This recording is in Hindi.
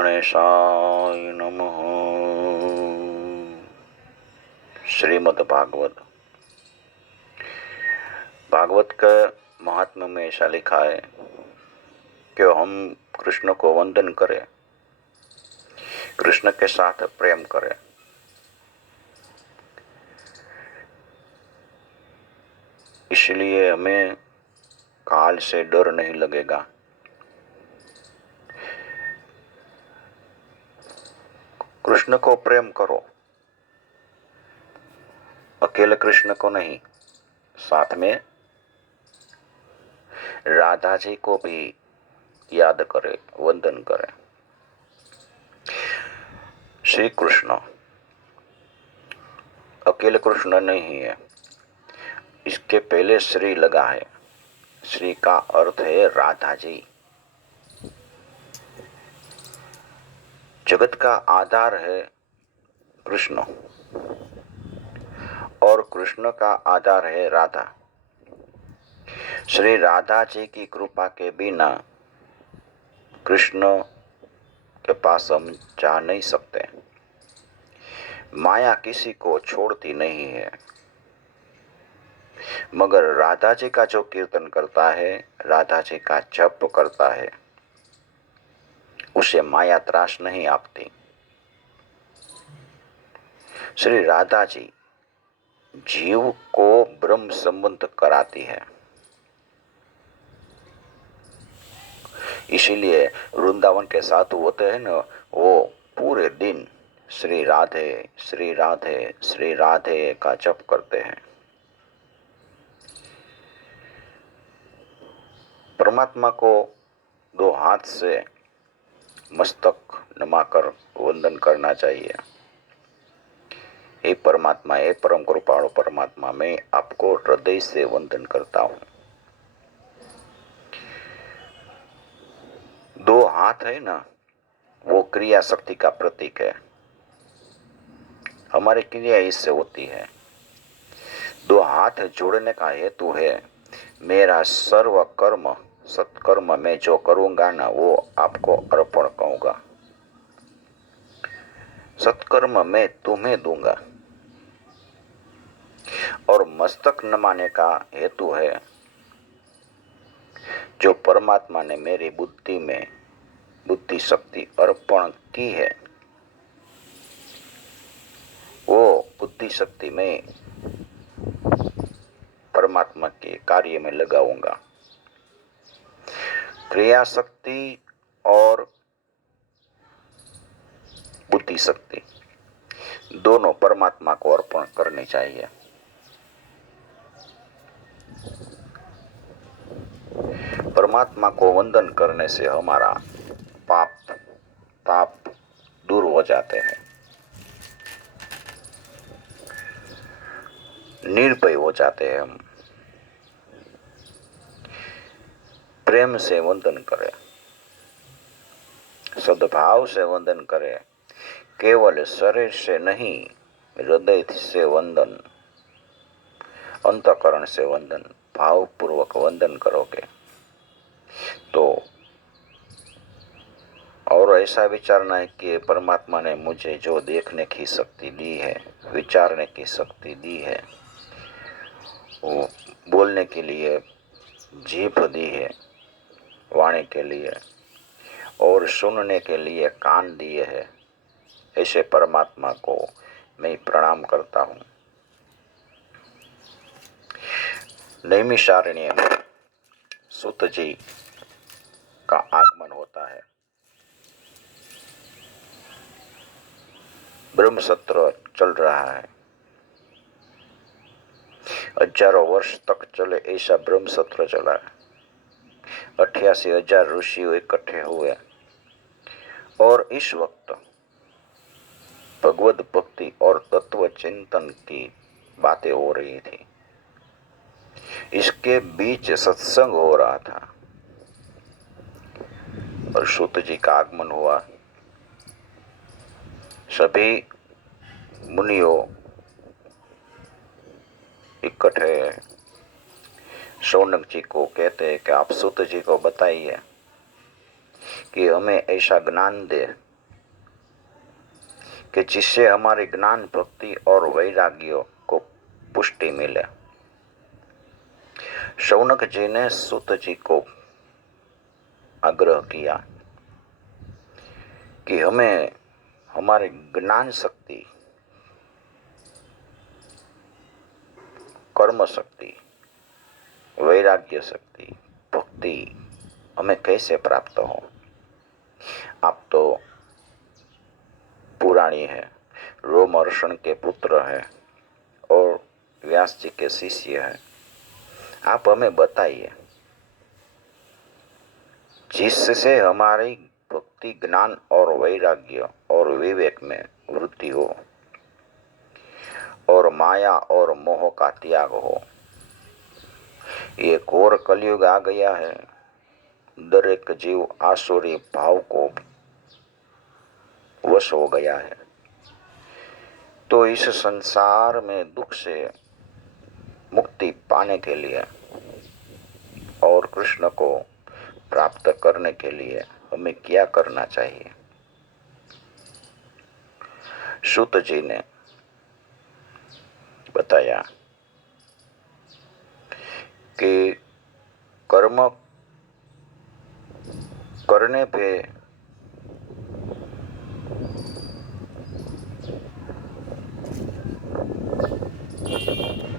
गणेशाय नमः। श्रीमद् भागवत। भागवत का महात्म्य में ऐसा लिखा है कि हम कृष्ण को वंदन करें, कृष्ण के साथ प्रेम करें। इसलिए हमें काल से डर नहीं लगेगा। कृष्ण को प्रेम करो, अकेले कृष्ण को नहीं, साथ में राधा जी को भी याद करें, वंदन करें। श्री कृष्ण अकेले कृष्ण नहीं है, इसके पहले श्री लगा है। श्री का अर्थ है राधा जी। जगत का आधार है कृष्ण और कृष्ण का आधार है राधा। श्री राधा जी की कृपा के बिना कृष्ण के पास हम जा नहीं सकते। माया किसी को छोड़ती नहीं है, मगर राधा जी का जो कीर्तन करता है, राधा जी का जप करता है, उसे माया त्रास नहीं आपती। श्री राधा जी जीव को ब्रह्म संबंध कराती है। इसीलिए वृंदावन के साधु होते हैं ना, वो पूरे दिन श्री राधे श्री राधे श्री राधे का जप करते हैं। परमात्मा को दो हाथ से मस्तक नमाकर वंदन करना चाहिए। हे परमात्मा, हे परम कृपाणु परमात्मा, मैं आपको हृदय से वंदन करता हूँ। दो हाथ है ना, वो क्रिया शक्ति का प्रतीक है। हमारी क्रिया इससे होती है। दो हाथ जोड़ने का हेतु है मेरा सर्व कर्म सत्कर्म मैं जो करूंगा ना, वो आपको अर्पण कहूंगा। सत्कर्म मैं तुम्हें दूंगा। और मस्तक नमाने का हेतु है जो परमात्मा ने मेरी बुद्धि में बुद्धि शक्ति अर्पण की है, वो बुद्धि शक्ति में परमात्मा के कार्य में लगाऊंगा। क्रिया शक्ति और बुद्धि शक्ति दोनों परमात्मा को अर्पण करनी चाहिए। परमात्मा को वंदन करने से हमारा पाप ताप दूर हो जाते हैं, निर्भय हो जाते हैं। हम प्रेम से वंदन करें, सद्भाव से वंदन करें, केवल शरीर से नहीं, हृदय से वंदन, अंतःकरण से वंदन, भावपूर्वक वंदन करोगे तो और ऐसा विचारना है कि परमात्मा ने मुझे जो देखने की शक्ति दी है, विचारने की शक्ति दी है, वो बोलने के लिए जीभ दी है, वाणी के लिए, और सुनने के लिए कान दिए है। ऐसे परमात्मा को मैं प्रणाम करता हूँ। नैमिषारण्य में सूत जी का आगमन होता है। ब्रह्म सत्र चल रहा है, हजारों वर्ष तक चले ऐसा ब्रह्म सत्र चला है। 88,000 ऋषि इकट्ठे हुए और इस वक्त भगवत भक्ति और तत्व चिंतन की बातें हो रही थी। इसके बीच सत्संग हो रहा था और सूत जी का आगमन हुआ। सभी मुनियों इकट्ठे शौनक जी को कहते हैं कि आप सूत जी को बताइए कि हमें ऐसा ज्ञान दे कि जिससे हमारे ज्ञान, भक्ति और वैराग्य को पुष्टि मिले। शौनक जी ने सूत जी को आग्रह किया कि हमें हमारे ज्ञान शक्ति, कर्म शक्ति, वैराग्य शक्ति, भक्ति हमें कैसे प्राप्त हो। आप तो पुराणी है, रोमहर्षण के पुत्र है और व्यास जी के शिष्य है, आप हमें बताइए जिससे हमारी भक्ति, ज्ञान और वैराग्य और विवेक में वृद्धि हो और माया और मोह का त्याग हो। ये घोर कलयुग आ गया है, दरेक जीव आसुरी भाव को वश हो गया है। तो इस संसार में दुख से मुक्ति पाने के लिए और कृष्ण को प्राप्त करने के लिए हमें क्या करना चाहिए। सूत जी ने बताया कि कर्म करने पे